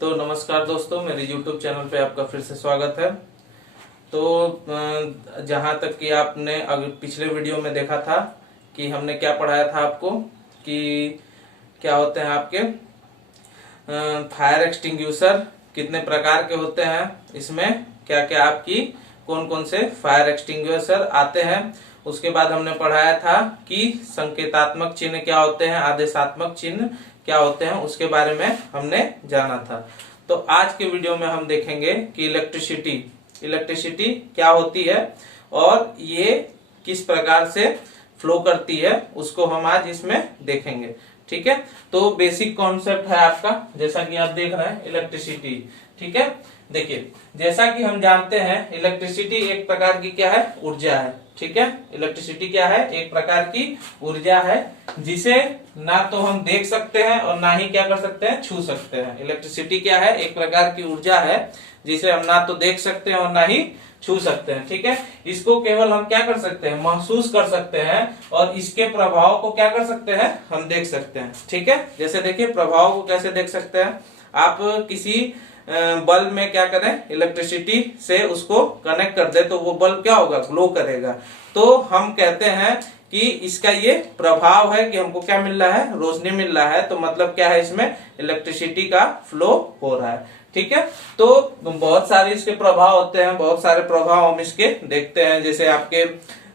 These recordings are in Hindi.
तो नमस्कार दोस्तों, मेरे YouTube चैनल पे आपका फिर से स्वागत है। तो जहां तक कि आपने अगर पिछले वीडियो में देखा था कि हमने क्या पढ़ाया था आपको कि क्या होते हैं आपके फायर एक्सटिंग्विशर, कितने प्रकार के होते हैं, इसमें क्या क्या आपकी कौन कौन से फायर एक्सटिंग्विशर आते हैं। उसके बाद हमने पढ़ाया था कि संकेतात्मक चिन्ह क्या होते हैं, आदेशात्मक चिन्ह क्या होते हैं, उसके बारे में हमने जाना था। तो आज के वीडियो में हम देखेंगे कि इलेक्ट्रिसिटी क्या होती है और ये किस प्रकार से फ्लो करती है, उसको हम आज इसमें देखेंगे। ठीक है, तो बेसिक कॉन्सेप्ट है आपका, जैसा कि आप देख रहे हैं इलेक्ट्रिसिटी। ठीक है, देखिए जैसा कि हम जानते हैं इलेक्ट्रिसिटी एक प्रकार की क्या है, ऊर्जा है। ठीक है, इलेक्ट्रिसिटी क्या है, एक प्रकार की ऊर्जा है जिसे ना तो हम देख सकते हैं और ना ही क्या कर सकते हैं, छू सकते हैं। इलेक्ट्रिसिटी क्या है, एक प्रकार की ऊर्जा है जिसे हम ना तो देख सकते हैं और ना ही छू सकते हैं। ठीक है, इसको केवल हम क्या कर सकते हैं, महसूस कर सकते हैं और इसके प्रभाव को क्या कर सकते हैं, हम देख सकते हैं। ठीक है, जैसे देखिए प्रभाव को कैसे देख सकते हैं, आप किसी बल्ब में क्या करें, इलेक्ट्रिसिटी से उसको कनेक्ट कर दे तो वो बल्ब क्या होगा, ग्लो करेगा। तो हम कहते हैं कि इसका ये प्रभाव है कि हमको क्या मिल रहा है, रोशनी मिल रहा है। तो मतलब क्या है, इसमें इलेक्ट्रिसिटी का फ्लो हो रहा है। ठीक है, तो बहुत सारे इसके प्रभाव होते हैं, बहुत सारे प्रभाव हम इसके देखते हैं। जैसे आपके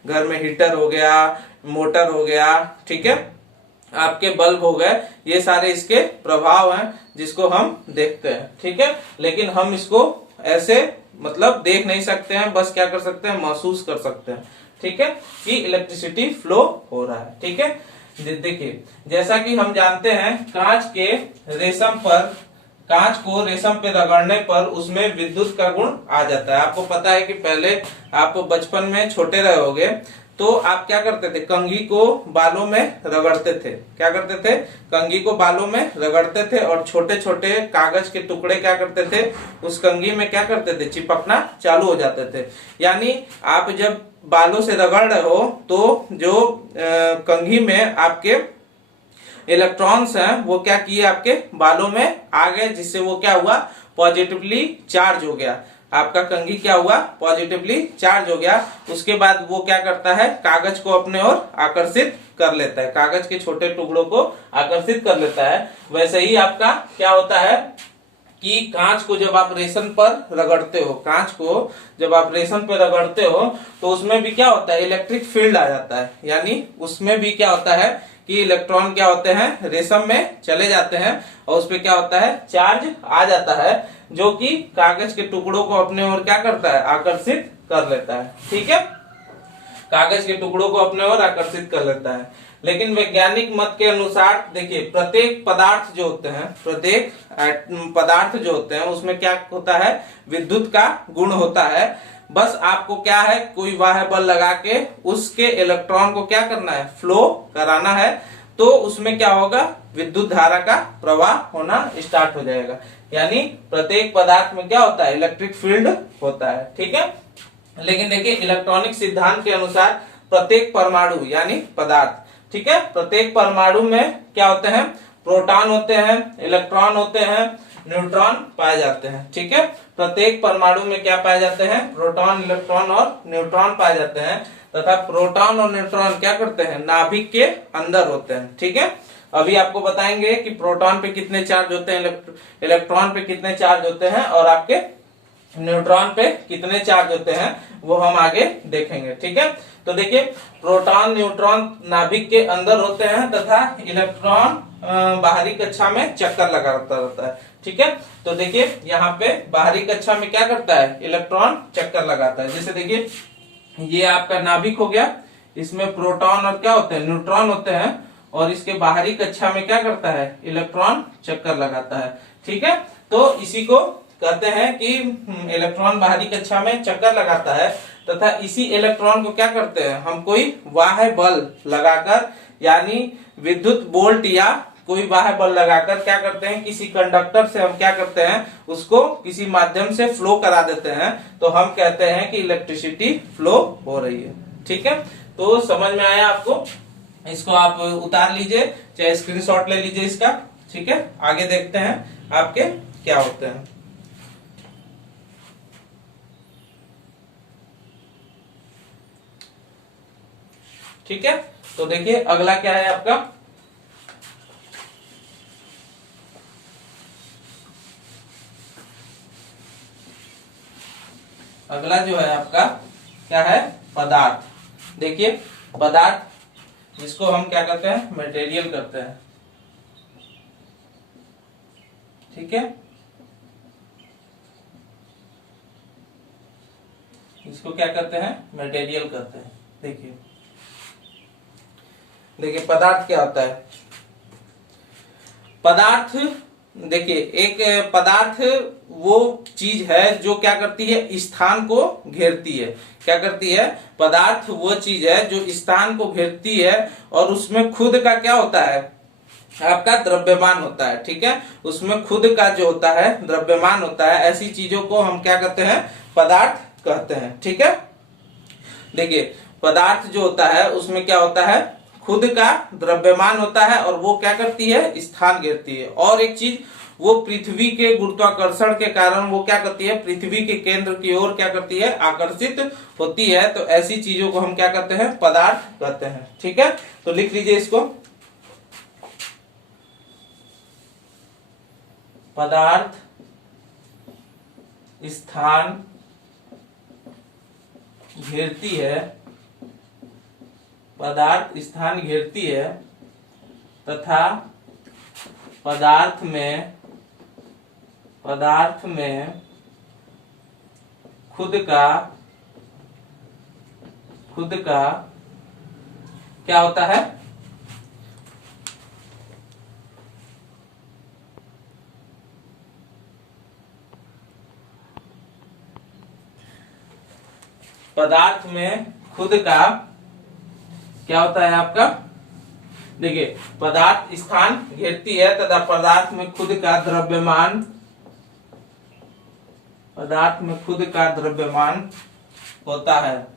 घर में हीटर हो गया, मोटर हो गया, ठीक है, आपके बल्ब हो गए, ये सारे इसके प्रभाव हैं जिसको हम देखते हैं। ठीक है, लेकिन हम इसको ऐसे मतलब देख नहीं सकते हैं, बस क्या कर सकते हैं, महसूस कर सकते हैं। ठीक है, कि इलेक्ट्रिसिटी फ्लो हो रहा है। ठीक है, देखिए जैसा कि हम जानते हैं कांच को रेशम पे रगड़ने पर उसमें विद्युत का गुण आ जाता है। आपको पता है कि पहले आप बचपन में छोटे रहे होगे तो आप क्या करते थे, कंघी को बालों में रगड़ते थे। क्या करते थे, कंघी को बालों में रगड़ते थे और छोटे छोटे कागज के टुकड़े क्या करते थे, उस कंघी में क्या करते थे, चिपकना चालू हो जाते थे। यानी आप जब बालों से रगड़ रहे हो तो जो कंघी में आपके इलेक्ट्रॉन्स हैं वो क्या किए, आपके बालों में आ गए, जिससे वो क्या हुआ, पॉजिटिवली चार्ज हो गया। आपका कंघी क्या हुआ, पॉजिटिवली चार्ज हो गया। उसके बाद वो क्या करता है, कागज को अपने ओर आकर्षित कर लेता है, कागज के छोटे टुकड़ों को आकर्षित कर लेता है। वैसे ही आपका क्या होता है कि कांच को जब आप रेशम पर रगड़ते हो, कांच को जब आप रेशम पर रगड़ते हो तो उसमें भी क्या होता है, इलेक्ट्रिक फील्ड आ जाता है। यानी उसमें भी क्या होता है कि इलेक्ट्रॉन क्या होते हैं, रेशम में चले जाते हैं और उसपे क्या होता है, चार्ज आ जाता है, जो कि कागज के टुकड़ों को अपने ओर क्या करता है, आकर्षित कर लेता है। ठीक है, कागज के टुकड़ों को अपने ओर आकर्षित कर लेता है। लेकिन वैज्ञानिक मत के अनुसार देखिए प्रत्येक पदार्थ जो होते हैं उसमें क्या होता है, विद्युत का गुण होता है। बस आपको क्या है, कोई बाह्य बल लगा के उसके इलेक्ट्रॉन को क्या करना है, फ्लो कराना है, तो उसमें क्या होगा, विद्युत धारा का प्रवाह होना स्टार्ट हो जाएगा। यानी प्रत्येक पदार्थ में क्या होता है, इलेक्ट्रिक फील्ड होता है। ठीक है, लेकिन देखिए इलेक्ट्रॉनिक सिद्धांत के अनुसार प्रत्येक परमाणु यानी पदार्थ, ठीक है, प्रत्येक परमाणु में क्या होते हैं, प्रोटॉन होते हैं, इलेक्ट्रॉन होते हैं, न्यूट्रॉन पाए जाते हैं। ठीक है, प्रत्येक परमाणु में क्या पाए जाते हैं, प्रोटॉन, इलेक्ट्रॉन और न्यूट्रॉन पाए जाते हैं, तथा प्रोटॉन और न्यूट्रॉन क्या करते हैं, नाभिक के अंदर होते हैं। ठीक है, अभी आपको बताएंगे कि प्रोटॉन पे कितने चार्ज होते हैं, इलेक्ट्रॉन पे कितने चार्ज होते हैं और आपके न्यूट्रॉन पे कितने चार्ज होते हैं, वो हम आगे देखेंगे। ठीक है, तो देखिए प्रोटॉन न्यूट्रॉन नाभिक के अंदर होते हैं तथा इलेक्ट्रॉन बाहरी कक्षा में चक्कर लगाता रहता है। ठीक है, तो देखिए यहाँ पे बाहरी कक्षा में क्या करता है, इलेक्ट्रॉन चक्कर लगाता है। जैसे देखिए ये आपका नाभिक हो गया, इसमें प्रोटॉन और क्या होते हैं, न्यूट्रॉन होते हैं, और इसके बाहरी कक्षा में क्या करता है, इलेक्ट्रॉन चक्कर लगाता है। ठीक है, तो इसी को कहते हैं कि इलेक्ट्रॉन बाहरी कक्षा में चक्कर लगाता है, तथा इसी इलेक्ट्रॉन को क्या करते हैं, हम कोई बाह्य बल लगाकर यानी विद्युत बोल्ट या कोई बाह्य बल लगाकर क्या करते हैं, किसी कंडक्टर से हम क्या करते हैं, उसको किसी माध्यम से फ्लो करा देते हैं, तो हम कहते हैं कि इलेक्ट्रिसिटी फ्लो हो रही है। ठीक है, तो समझ में आया आपको, इसको आप उतार लीजिए, चाहे स्क्रीनशॉट ले लीजिए इसका। ठीक है, आगे देखते हैं आपके क्या होते हैं। ठीक है, तो देखिए अगला क्या है आपका, अगला जो है आपका क्या है, पदार्थ। देखिए पदार्थ जिसको हम क्या करते हैं, मटेरियल करते हैं। ठीक है, इसको क्या करते हैं, मटेरियल करते हैं। देखिए देखिए पदार्थ क्या होता है, पदार्थ देखिए एक पदार्थ वो चीज है जो क्या करती है, स्थान को घेरती है। क्या करती है, पदार्थ वो चीज है जो स्थान को घेरती है और उसमें खुद का क्या होता है, आपका द्रव्यमान होता है। ठीक है, उसमें खुद का जो होता है द्रव्यमान होता है। ऐसी चीजों को हम क्या कहते हैं, पदार्थ कहते हैं। ठीक है, देखिए पदार्थ जो होता है उसमें क्या होता है, खुद का द्रव्यमान होता है और वो क्या करती है, स्थान घेरती है। और एक चीज, वो पृथ्वी के गुरुत्वाकर्षण के कारण वो क्या करती है, पृथ्वी के केंद्र की ओर क्या करती है, आकर्षित होती है। तो ऐसी चीजों को हम क्या कहते हैं, पदार्थ कहते हैं। ठीक है, तो लिख लीजिए इसको, पदार्थ स्थान घेरती है, पदार्थ स्थान घेरती है तथा पदार्थ में खुद का क्या होता है, पदार्थ में खुद का क्या होता है आपका, देखिए पदार्थ स्थान घेरती है तथा पदार्थ में खुद का द्रव्यमान, पदार्थ में खुद का द्रव्यमान होता है।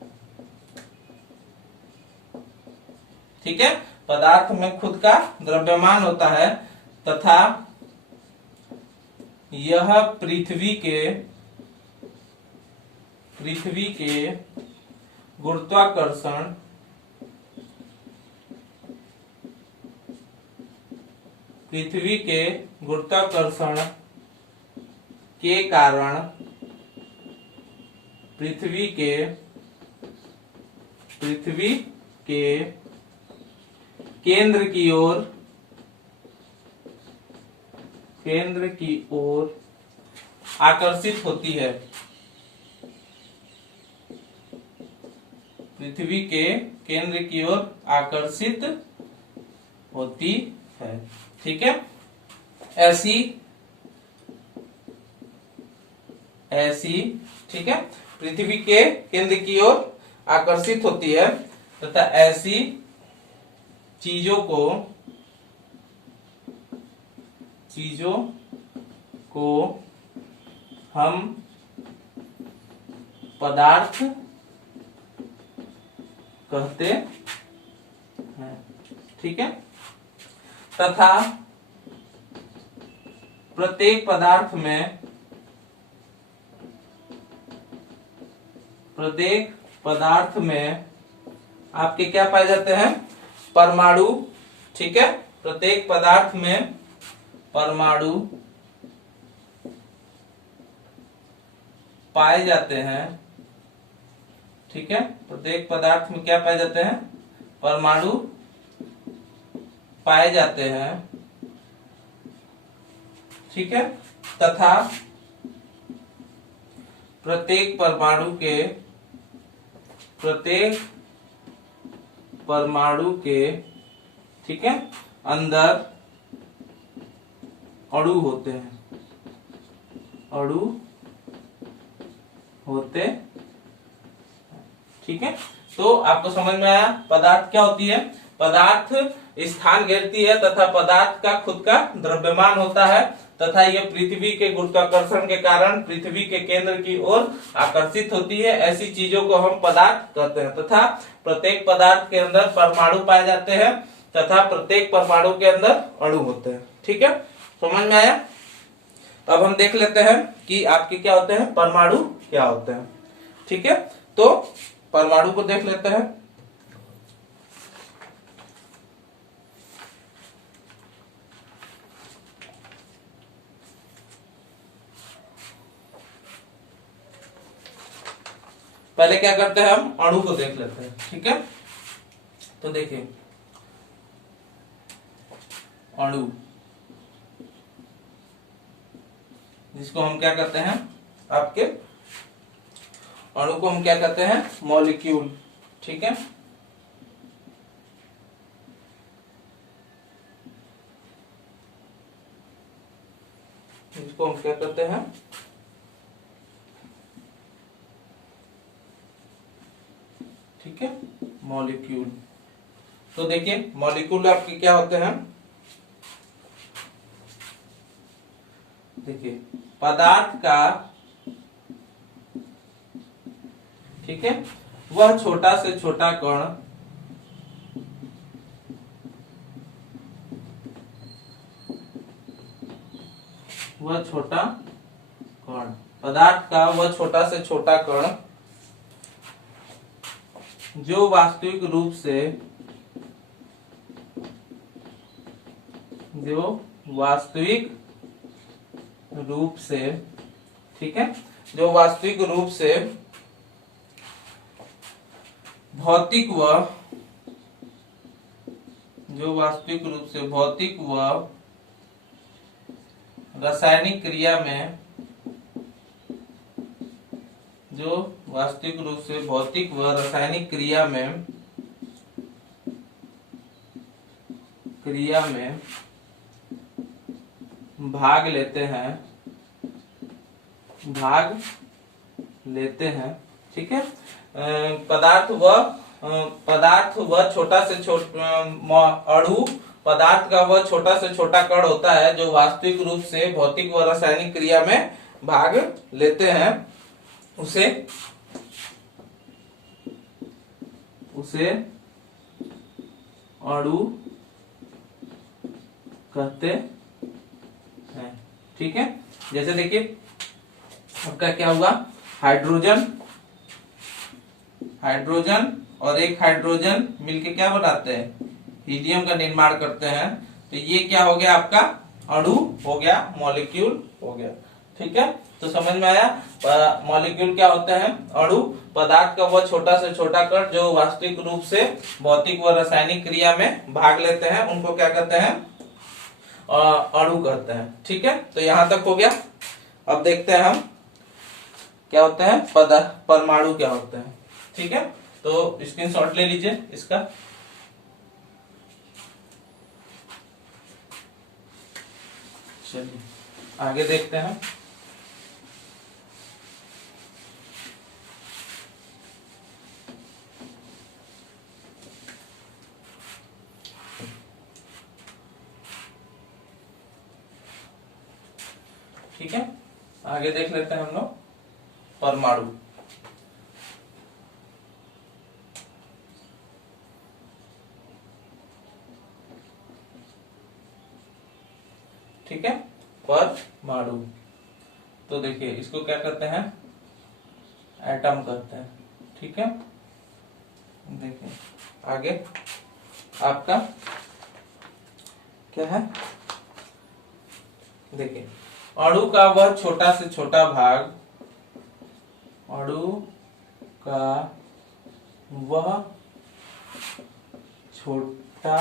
ठीक है, पदार्थ में खुद का द्रव्यमान होता है तथा यह पृथ्वी के गुरुत्वाकर्षण के कारण पृथ्वी के केंद्र की ओर आकर्षित होती है। पृथ्वी के केंद्र की ओर आकर्षित होती है। ठीक है, ऐसी ठीक है, पृथ्वी के केंद्र की ओर आकर्षित होती है तथा ऐसी चीजों को हम पदार्थ कहते हैं। ठीक है, तथा प्रत्येक पदार्थ में आपके क्या पाए जाते हैं, परमाणु। ठीक है, प्रत्येक पदार्थ में परमाणु पाए जाते हैं। ठीक है, प्रत्येक पदार्थ में क्या पाए जाते हैं, परमाणु पाए जाते हैं। ठीक है, तथा प्रत्येक परमाणु के ठीक है अंदर अणु होते हैं, ठीक है। तो आपको समझ में आया पदार्थ क्या होती है, पदार्थ स्थान घेरती है तथा पदार्थ का खुद का द्रव्यमान होता है तथा यह पृथ्वी के गुरुत्वाकर्षण के कारण पृथ्वी के केंद्र की ओर आकर्षित होती है। ऐसी चीजों को हम पदार्थ कहते हैं तथा प्रत्येक पदार्थ के अंदर परमाणु पाए जाते हैं तथा प्रत्येक परमाणु के अंदर अणु होते हैं। ठीक है, समझ में आया। अब हम देख लेते हैं कि आपके क्या होते हैं, परमाणु क्या होते हैं। ठीक है, तो परमाणु को देख लेते हैं। पहले क्या करते हैं, हम अणु को देख लेते हैं। ठीक है, तो देखिए अणु, जिसको हम क्या कहते हैं, आपके अणु को हम क्या कहते हैं, मॉलिक्यूल। ठीक है, इसको हम क्या कहते हैं, ठीक है, मॉलिक्यूल। तो देखिए मॉलिक्यूल आपके क्या होते हैं, देखिए पदार्थ का, ठीक है, वह छोटा से छोटा कण, वह छोटा कण, पदार्थ का वह छोटा से छोटा कण जो वास्तविक रूप से, ठीक है, जो वास्तविक रूप से भौतिक व रासायनिक क्रिया में, जो वास्तविक रूप से भौतिक व रासायनिक क्रिया में भाग लेते हैं, ठीक है। पदार्थ व छोटा से छोटा अणु, पदार्थ का वह छोटा से छोटा कण होता है जो वास्तविक रूप से भौतिक व रासायनिक क्रिया में भाग लेते हैं, उसे अणु कहते हैं। ठीक है, जैसे देखिए आपका क्या हुआ, हाइड्रोजन और एक हाइड्रोजन मिलके क्या बनाते हैं, हीलियम का निर्माण करते हैं। तो ये क्या हो गया, आपका अणु हो गया, मॉलिक्यूल हो गया। ठीक है, तो समझ में आया, मॉलिक्यूल क्या होते हैं, अणु, पदार्थ का वह छोटा से छोटा कण जो वास्तविक रूप से भौतिक व रासायनिक क्रिया में भाग लेते हैं, उनको क्या कहते हैं, अणु कहते हैं। ठीक है, तो यहां तक हो गया। अब देखते हैं हम क्या होते हैं, परमाणु क्या होते हैं। ठीक है, तो स्क्रीनशॉट ले लीजिए इसका। चलिए आगे देखते हैं। ठीक है, आगे देख लेते हैं हम लोग परमाणु। ठीक है, परमाणु, तो देखिए इसको क्या कहते हैं, एटम कहते हैं। ठीक है, देखिए आगे आपका क्या है, देखिए अणु का वह छोटा से छोटा भाग, अणु का वह छोटा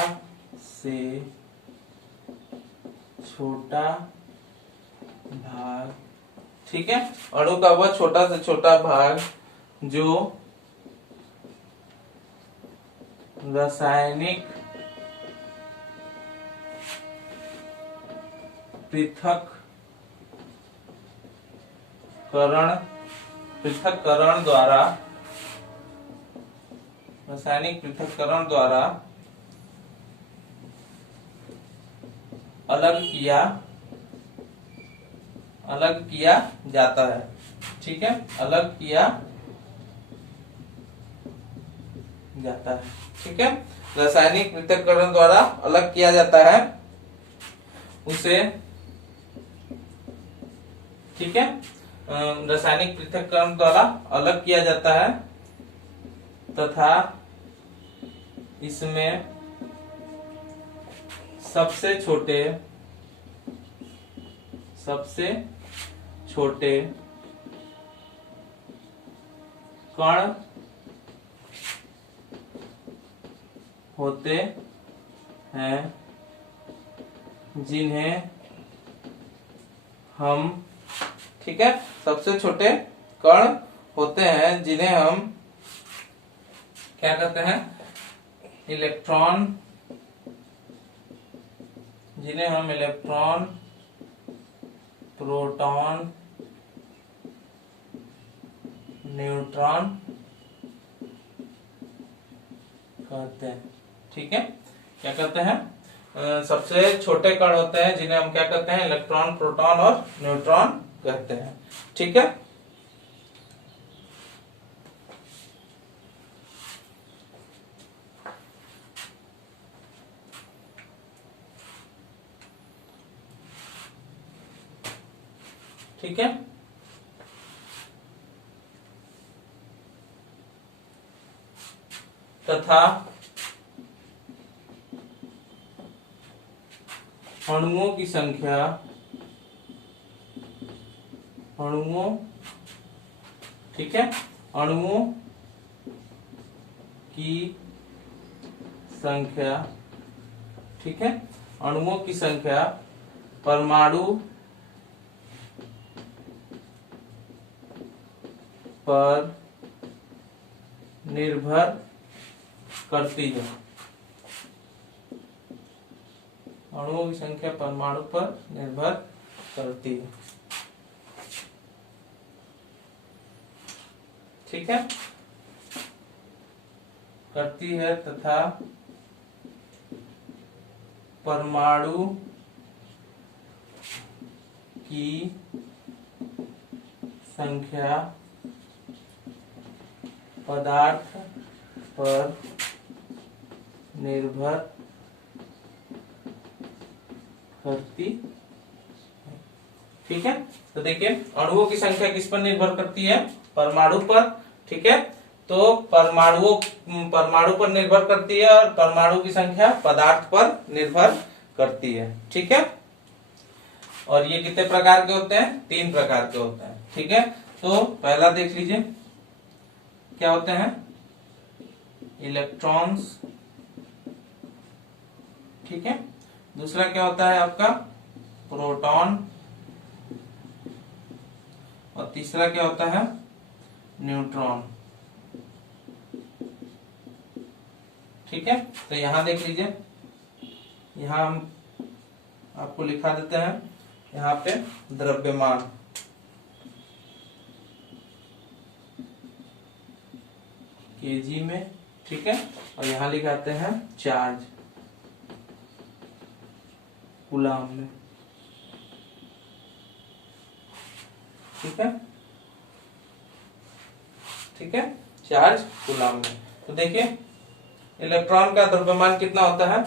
से छोटा भाग, ठीक है, अणु का वह छोटा से छोटा भाग जो रासायनिक पृथक्करण द्वारा अलग किया जाता है। ठीक है, अलग किया जाता है। ठीक है, रासायनिक पृथक्करण द्वारा अलग किया जाता है, उसे ठीक है, रासायनिक पृथक्करण द्वारा अलग किया जाता है तथा इसमें सबसे छोटे कण होते हैं जिन्हें हम, ठीक है, सबसे छोटे कण होते हैं जिन्हें हम क्या कहते हैं, इलेक्ट्रॉन, जिन्हें हम इलेक्ट्रॉन, प्रोटॉन, न्यूट्रॉन कहते हैं। ठीक है, क्या कहते हैं, सबसे छोटे कण होते हैं जिन्हें हम क्या कहते हैं, इलेक्ट्रॉन, प्रोटॉन और न्यूट्रॉन कहते हैं। ठीक है, ठीक है, तथा अणुओं की संख्या, ठीक है, अणुओं की संख्या, ठीक है, अणुओं की संख्या परमाणु पर निर्भर करती है। अणुओं की संख्या परमाणु पर निर्भर करती है। ठीक है, करती है तथा परमाणु की संख्या पदार्थ पर निर्भर करती है। ठीक है, तो देखिए अणुओं की संख्या किस पर निर्भर करती है, परमाणु पर। ठीक है, तो परमाणु पर निर्भर करती है और परमाणु की संख्या पदार्थ पर निर्भर करती है। ठीक है, और ये कितने प्रकार के होते हैं, 3 प्रकार के होते हैं। ठीक है, तो पहला देख लीजिए क्या होते हैं, इलेक्ट्रॉन्स। ठीक है, दूसरा क्या होता है आपका, प्रोटॉन, और तीसरा क्या होता है, न्यूट्रॉन। ठीक है, तो यहां देख लीजिए, यहां हम आपको लिखा देते हैं, यहां पे द्रव्यमान, केजी में। ठीक है, और यहां लिखाते हैं चार्ज, कूलाम में। ठीक है, ठीक है, चार्ज कूलाम में। तो देखिए इलेक्ट्रॉन का द्रव्यमान कितना होता है,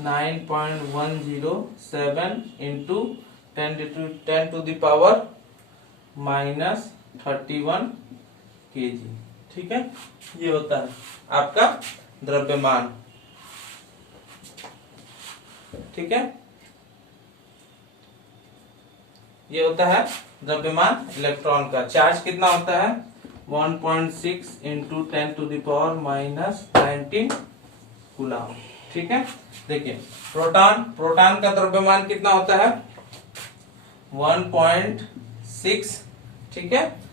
9.107 into 10 to the power -31 KG. ठीक है, ये होता है आपका द्रव्यमान। ठीक है, ये होता है द्रव्यमान इलेक्ट्रॉन का। चार्ज कितना होता है, 1.6 into 10 to the power -19 coulomb. ठीक है, देखिए प्रोटॉन का द्रव्यमान कितना होता है, 1.6, ठीक है,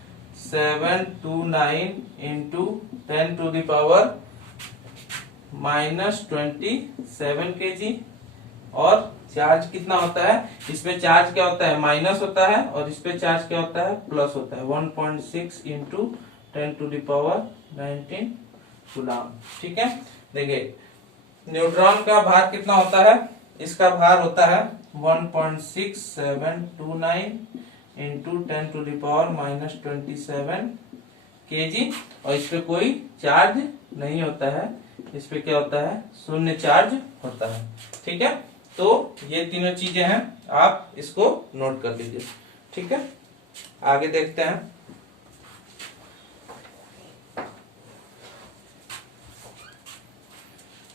729 into 10 to the power -27 KG. और चार्ज कितना होता है, इसमें चार्ज क्या होता है, माइनस होता है, और इस पे चार्ज क्या होता है, प्लस होता है, 1.6 into 10 to the power 19 coulomb. ठीक है, देखिए न्यूट्रॉन का भार कितना होता है, इसका भार होता है 1.6729 into 10 to the power -27 KG, और इस पे कोई चार्ज नहीं होता है, इस पे क्या होता है, शून्य चार्ज होता है। ठीक है, तो ये तीनों चीजें हैं, आप इसको नोट कर लीजिए। ठीक है, आगे देखते हैं।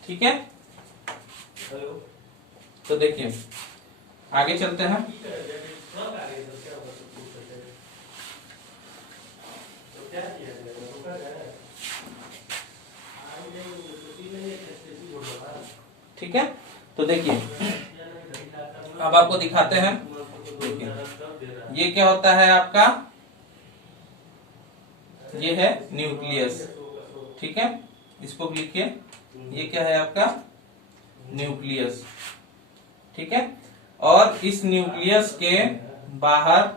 ठीक है, तो देखिए आगे चलते हैं। ठीक है, तो देखिए अब आपको दिखाते हैं। देखिए ये क्या होता है आपका, ये है न्यूक्लियस। ठीक है, इसको लिखिए, ये क्या है आपका न्यूक्लियस। ठीक है, और इस न्यूक्लियस के बाहर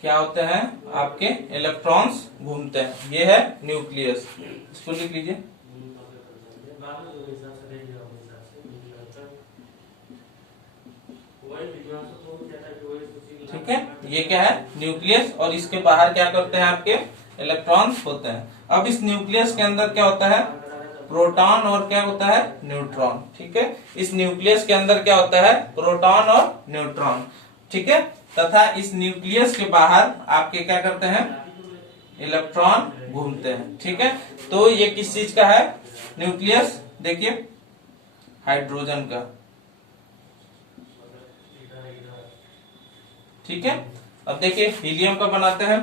क्या होते हैं आपके इलेक्ट्रॉन्स घूमते हैं, ये है न्यूक्लियस। इसको लिख लीजिए। ठीक है, ये क्या है न्यूक्लियस, और इसके बाहर क्या करते हैं आपके इलेक्ट्रॉन्स होते हैं। अब इस न्यूक्लियस के अंदर क्या होता है, प्रोटॉन और क्या होता है न्यूट्रॉन। ठीक है, इस न्यूक्लियस के अंदर क्या होता है, प्रोटॉन और न्यूट्रॉन। ठीक है, तथा इस न्यूक्लियस के बाहर आपके क्या करते हैं, इलेक्ट्रॉन घूमते हैं। ठीक है, तो ये किस चीज का है न्यूक्लियस, देखिए हाइड्रोजन का। ठीक है, अब देखिए हीलियम का बनाते हैं।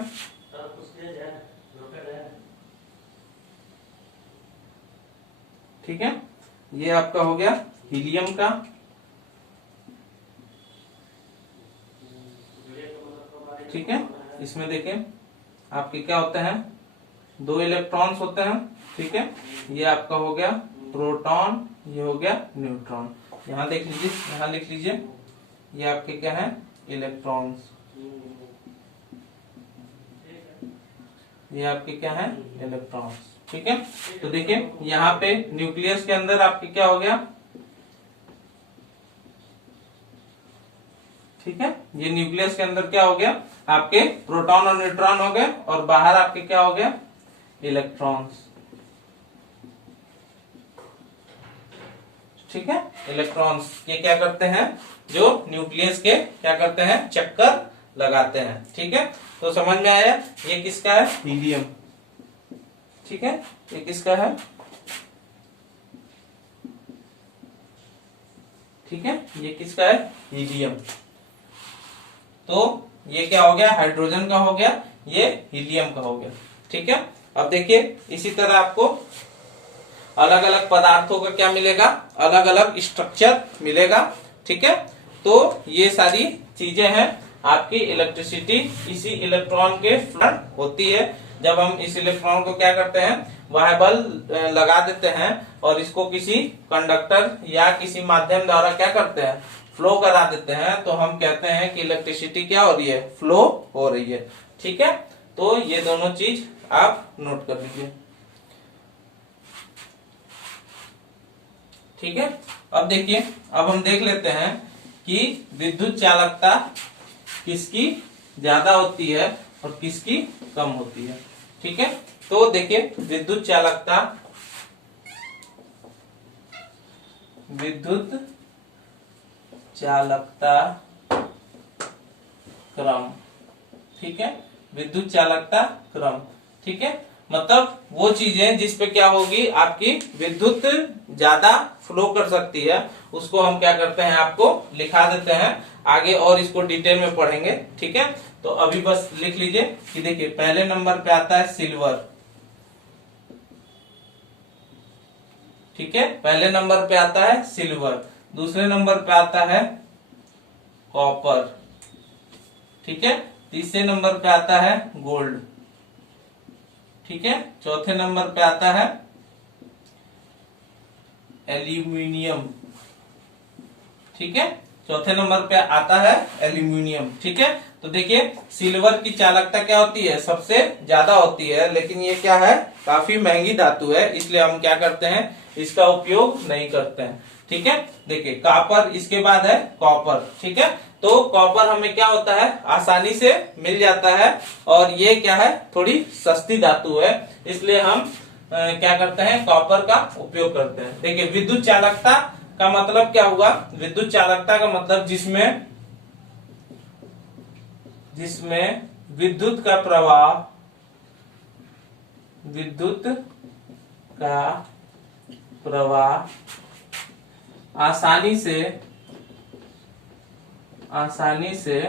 ठीक है, ये आपका हो गया हीलियम का। ठीक है, इसमें देखिए आपके क्या होते हैं, 2 इलेक्ट्रॉन्स होते हैं। ठीक है, ये आपका हो गया प्रोटॉन, ये हो गया न्यूट्रॉन। यहाँ देख लीजिए, यहाँ लिख लीजिए, ये आपके क्या है इलेक्ट्रॉन्स, ये आपके क्या है इलेक्ट्रॉन्स। ठीक है, तो देखिए यहाँ पे न्यूक्लियस के अंदर आपके क्या हो गया, ठीक है, ये न्यूक्लियस के अंदर क्या हो गया आपके प्रोटॉन और न्यूट्रॉन हो गए, और बाहर आपके क्या हो गया इलेक्ट्रॉन्स। ठीक है, इलेक्ट्रॉन्स ये क्या करते हैं, जो न्यूक्लियस के क्या करते हैं चक्कर लगाते हैं। ठीक है, तो समझ में आया, ये किसका है हीलियम। ठीक है, ये किसका है, ठीक है, ये किसका है हीलियम। तो ये क्या हो गया हाइड्रोजन का हो गया, ये हीलियम का हो गया। ठीक है, अब देखिए इसी तरह आपको अलग अलग पदार्थों का क्या मिलेगा, अलग अलग स्ट्रक्चर मिलेगा। ठीक है, तो ये सारी चीजें हैं आपकी इलेक्ट्रिसिटी इसी इलेक्ट्रॉन के फ्लो होती है। जब हम इस इलेक्ट्रॉन को क्या करते हैं वह बल लगा देते हैं और इसको किसी कंडक्टर या किसी माध्यम द्वारा क्या करते हैं फ्लो करा देते हैं, तो हम कहते हैं कि इलेक्ट्रिसिटी क्या हो रही है, फ्लो हो रही है। ठीक है, तो ये दोनों चीज आप नोट कर लीजिए। ठीक है, अब देखिए, अब हम देख लेते हैं कि विद्युत चालकता किसकी ज्यादा होती है और किसकी कम होती है। ठीक है, तो देखिए विद्युत चालकता, विद्युत चालकता क्रम। ठीक है, विद्युत चालकता क्रम। ठीक है, मतलब वो चीजें जिसपे क्या होगी आपकी विद्युत ज्यादा फ्लो कर सकती है, उसको हम क्या करते हैं आपको लिखा देते हैं आगे, और इसको डिटेल में पढ़ेंगे। ठीक है, तो अभी बस लिख लीजिए कि देखिए पहले नंबर पे आता है सिल्वर। ठीक है, पहले नंबर पे आता है सिल्वर, दूसरे नंबर पे आता है कॉपर। ठीक है, तीसरे नंबर पे आता है गोल्ड। ठीक है, चौथे नंबर पे आता है एल्यूमिनियम। ठीक है, चौथे नंबर पे आता है एल्यूमिनियम। ठीक है, तो देखिए सिल्वर की चालकता क्या होती है, सबसे ज्यादा होती है, लेकिन ये क्या है काफी महंगी धातु है, इसलिए हम क्या करते हैं इसका उपयोग नहीं करते हैं। ठीक है, देखिए कॉपर, इसके बाद है कॉपर। ठीक है, तो कॉपर हमें क्या होता है आसानी से मिल जाता है, और ये क्या है थोड़ी सस्ती धातु है, इसलिए हम क्या करते हैं कॉपर का उपयोग करते हैं। देखिए विद्युत चालकता का मतलब क्या हुआ, विद्युत चालकता का मतलब जिसमें जिसमें विद्युत का प्रवाह आसानी से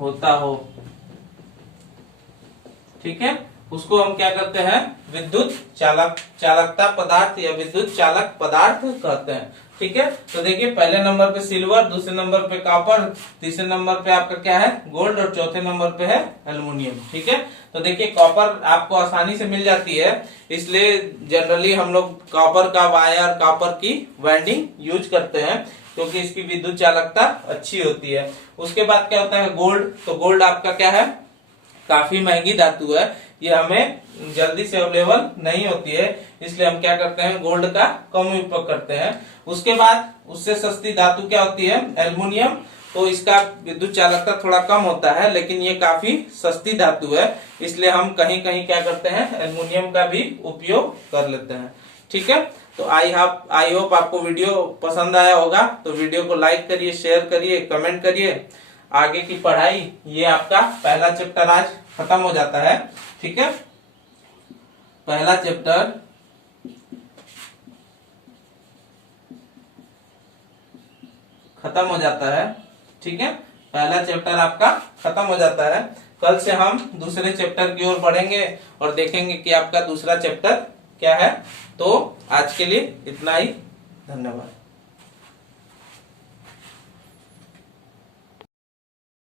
होता हो। ठीक है, उसको हम क्या कहते हैं, विद्युत चालकता पदार्थ या विद्युत चालक पदार्थ कहते हैं। ठीक है, तो देखिए पहले नंबर पे सिल्वर, दूसरे नंबर पे कॉपर, तीसरे नंबर पे आपका क्या है, गोल्ड, और चौथे नंबर पे है एल्युमिनियम। ठीक है, तो देखिए कॉपर आपको आसानी से मिल जाती है, इसलिए जनरली हम लोग कॉपर का वायर, कॉपर की वाइंडिंग यूज करते हैं, क्योंकि इसकी विद्युत चालकता अच्छी होती है। उसके बाद क्या होता है, गोल्ड। तो गोल्ड आपका क्या है, काफी महंगी धातु है, ये हमें जल्दी से अवेलेबल नहीं होती है, इसलिए हम क्या करते हैं, गोल्ड का कम उपयोग करते हैं। उसके बाद उससे सस्ती धातु क्या होती है, एल्युमिनियम। तो इसका विद्युत चालकता थोड़ा कम होता है, लेकिन ये काफी सस्ती धातु है, इसलिए हम कहीं कहीं क्या करते हैं, एल्युमिनियम का भी उपयोग कर लेते हैं। ठीक है, तो आई होप आपको वीडियो पसंद आया होगा। तो वीडियो को लाइक करिए, शेयर करिए, कमेंट करिए। आगे की पढ़ाई, ये आपका पहला चैप्टर आज खत्म हो जाता है। ठीक है, पहला चैप्टर खत्म हो जाता है। ठीक है, पहला चैप्टर आपका खत्म हो जाता है। कल से हम दूसरे चैप्टर की ओर बढ़ेंगे और देखेंगे कि आपका दूसरा चैप्टर क्या है। तो आज के लिए इतना ही, धन्यवाद।